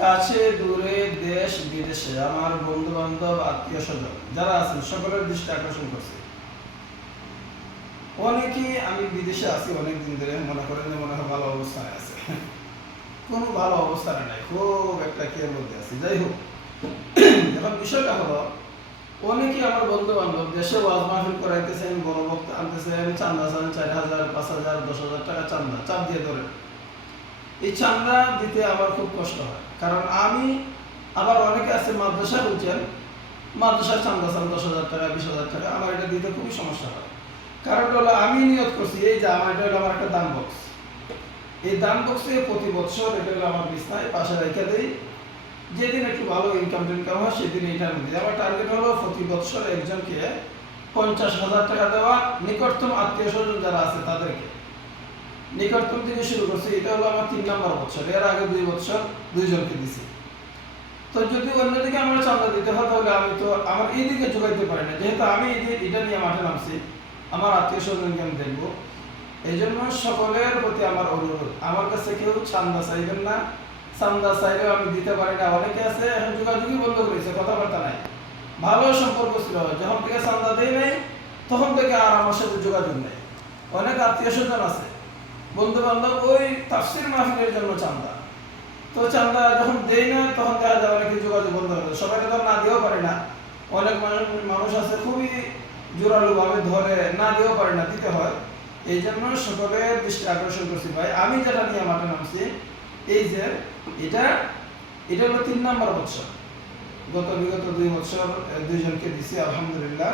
কাছে, দূরে, দেশ, বিদেশে আমার বন্ধু বান্ধব আত্মীয় স্বজন যারা আছেন, সকলের দৃষ্টি আকর্ষণ করছে। অনেকেই আমি বিদেশে আছি অনেক দিন ধরে মনে করেন যে মনে হয় ভালো অবস্থানে আছে। কোনো ভালো অবস্থানে নাই, খুব একটা কেয়ার মধ্যে আছি। যাই হোক, এখন বিষয়টা হলো অনেকেই আমার বন্ধু বান্ধব দেশে ওয়াজ মাহফিল করাইতেছেন বড় বক্তা আনতেছেন, চান্দা চান চার হাজার, পাঁচ হাজার, দশ হাজার টাকা চান্দা, চাপ দিয়ে ধরে এই চান্দা দিতে আমার খুব কষ্ট হয়। কারণ আমি আবার অনেকে আছে মাদ্রাসা বলছেন মাদ্রাসার চান্দা চান দশ হাজার টাকা, বিশ হাজার টাকা, আমার এটা দিতে খুবই সমস্যা হয়। কারণ হলো আমি নিয়ত করছি, এই যে আমার, এটা হলো আমার একটা দান বক্স এই দান বক্সে প্রতি বছর এটা হলো আমার বিছনায় পাশে রেখে দেই। যেদিন একটু ভালো ইনকাম টিনকাম হয়, সেদিন এটার মধ্যে। আমার টার্গেট হলো প্রতি বছর একজনকে পঞ্চাশ হাজার টাকা দেওয়া, নিকটতম আত্মীয় স্বজন যারা আছে তাদেরকে। নিকটতম থেকে শুরু করছি, এটা হলো আমার তিন নম্বর বছর এর আগে দুই বছর দুইজনকে দিছি। তো যদি অন্যদিকে আমার চান্দা দিতে হয়, তাহলে আমি তো আমার এই দিকে যোগাইতে পারি না। যেহেতু আমি এই যে এটা নিয়ে মাঠে নামছি, আমার আত্মীয় স্বজনকে আমি দেখব। এই জন্য সকলের প্রতি আমার অনুরোধ। আমার কাছে কেউ চান্দা চাইবেন না। চান্দা চাইলেও আমি দিতে পারি না। অনেকে আছে, এখন যোগাযোগই বন্ধ করেছে, কথাবার্তা নাই। ভালো সম্পর্ক ছিল। যখন থেকে চান্দা দেই নাই, তখন থেকে আর আমার সাথে যোগাযোগ নেই। অনেক আত্মীয় স্বজন আছে। বন্ধু বান্ধব ওই তাফসির মাহফিলের জন্য চান্দা তো চান্দা যখন দেই না, তখন দেখা যায় অনেকে যোগাযোগ বন্ধ করে সবাইকে তো না দিয়েও পারে না। অনেক মানুষ মানুষ আছে খুবই জোরালো ভাবে ধরে, না দিয়েও পারে না, দিতে হয়। এই জন্য সকলের দৃষ্টি আকর্ষণ করছি। ভাই, আমি যেটা নিয়ে মাঠে নামছি এই যে এটা এটা হলো তিন নম্বর গত বিগত দুই বছর দুইজনকে দিছি, আলহামদুলিল্লাহ।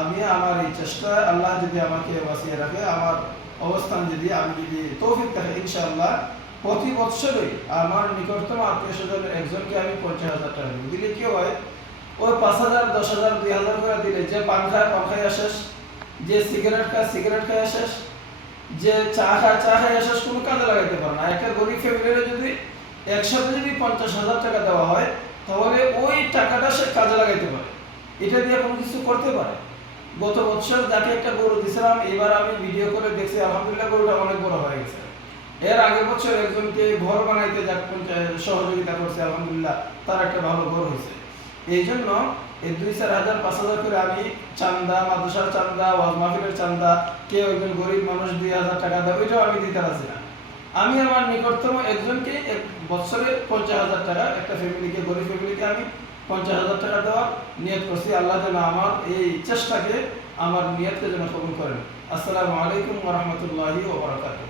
আমি আমার এই চেষ্টা, আল্লাহ যদি আমাকে বাঁচিয়ে রাখে, আমার অবস্থান যদি, আমি যদি তৌফিক থাকে ইনশাআল্লাহ, প্রতি বছরই আমার নিকটতম আত্মীয় স্বজনের একজনকে আমি পঞ্চাশ হাজার টাকা দিব। দিলে কি হয়? ওই পাঁচ হাজার, দশ হাজার, দুই হাজার করে দিলে যে পান খায় শেষ, যে সিগারেট খায় সিগারেট খায় শেষ যে চা খায় চা খায় শেষ কোনো কাজে লাগাইতে পারে না। একটা গরিব ফ্যামিলির যদি একসাথে যদি পঞ্চাশ হাজার টাকা দেওয়া হয়, তাহলে ওই টাকাটা সে কাজে লাগাইতে পারে। এটা দিয়ে কোনো কিছু করতে পারে। গত বছর যাকে একটা গরু দিয়েছিলাম এবার আমি ভিডিও করে দেখছি, আলহামদুলিল্লাহ গরুটা অনেক বড় হয়ে গেছে। এর আগের বছর একজনকে ঘর বানাইতে যাক সহযোগিতা করছে, আলহামদুলিল্লাহ তার একটা ভালো ঘর হয়েছে। এই জন্য এই দুই চার হাজার, পাঁচ হাজার করে আমি চান্দা চান্দা, ওয়াজ মাহফিলের চান্দা একজন গরিব মানুষ দুই হাজার টাকা দেয়, ওইটাও আমি দিতে না। আমি আমার নিকটতম একজনকে এক বছরে পঞ্চাশ হাজার টাকা, একটা ফ্যামিলিকে, গরিব ফ্যামিলিকে আমি পঞ্চাশ হাজার টাকা দেওয়ার নিয়ত করছি। আল্লাহ যেন আমার এই চেষ্টাকে, আমার নিয়তকে যেন কবুল করেন। আসসালামু আলাইকুম ওরহমতুল্লাহি ওবরাকাতুহ